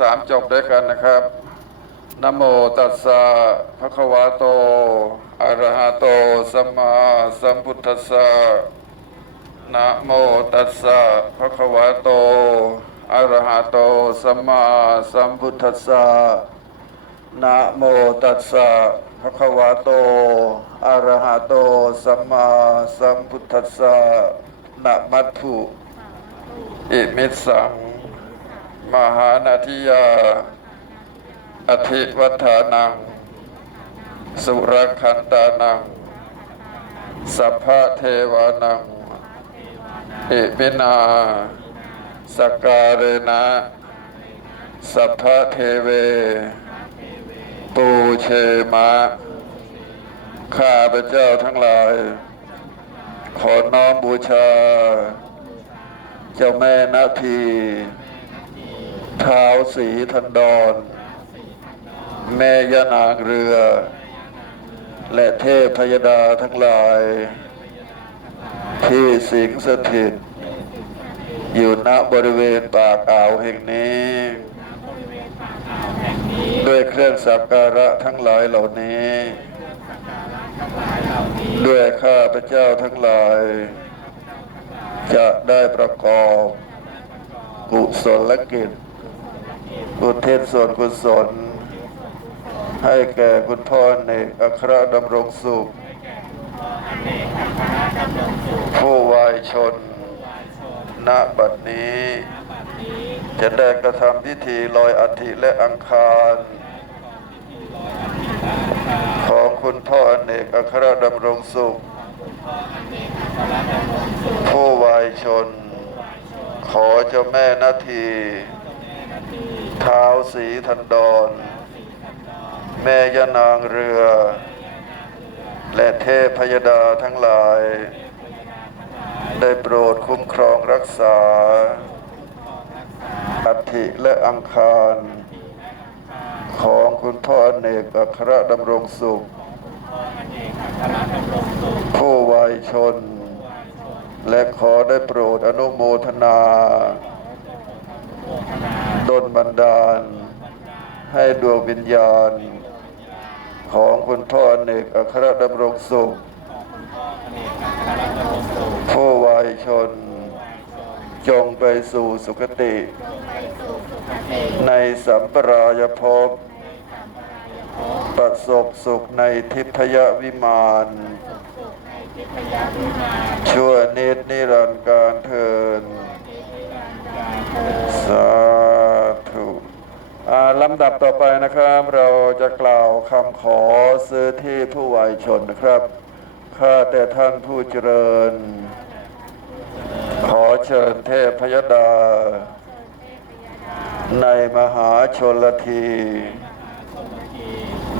สามจบด้วยกันนะครับนะโมตัสสะภะคะวะโตอะระหะโตสัมมาสัมพุทธัสสะนะโมตัสสะภะคะวะโตอะระหะโตสัมมาสัมพุทธัสสะนะโมตัสสะภะคะวะโตอะระหะโตสัมมาสัมพุทธัสสะนะมัตถุอิมิสสัง มหานาทิยา อธิวัฒานัง สุรคันตานัง สัพพะเทวานังอิมินา สการะนะสัพพะเทเว ตูเชมะ ข้าพระเจ้าทั้งหลาย ขอน้อมบูชา เจ้าแม่นาที ท้าวสีทันดอนแม่ยานางเรือ และเทพพยดาทั้งหลาย ที่สิงสถิต อยู่ณบริเวณปากอ่าวแห่งนี้ ด้วยเครื่องสักการะทั้งหลายเหล่านี้ ด้วยข้าพระเจ้าทั้งหลาย จะได้ประกอบกุศลกิจ อุทิศส่วนกุศล ให้แก่คุณพ่อเนอัครดำรงสุข ผู้วายชน ณ บัดนี้ จะได้กระทำพิธีลอยอัฐิและอังคาร ของคุณพ่ออเนกอัครดำรงสุข ผู้วายชน ขอเจ้าแม่นาที ท้าวสีทันดอนแม่ยานางเรือ และเทพพยดาทั้งหลาย ได้โปรดคุ้มครองรักษาอัฐิและอังคาร ของคุณพ่ออเนกอัครดำรงสุข ผู้วายชน และขอได้โปรดอนุโมทนา ดลบันดาล ให้ดวงวิญญาณ ของคุณพ่ออเนกอัครดำรงสุขผู้วายชน จงไปสู่สุคติ ในสัมปรายภพประสบสุขในทิพยวิมาน ชั่วนิดนิรันด ลำดับต่อไปนะครับ เราจะกล่าวคำขอซื้อที่ผู้วายชนนะครับข้าแต่ท่านผู้เจริญ ขอเชิญเทพพยดา ในมหาชนลที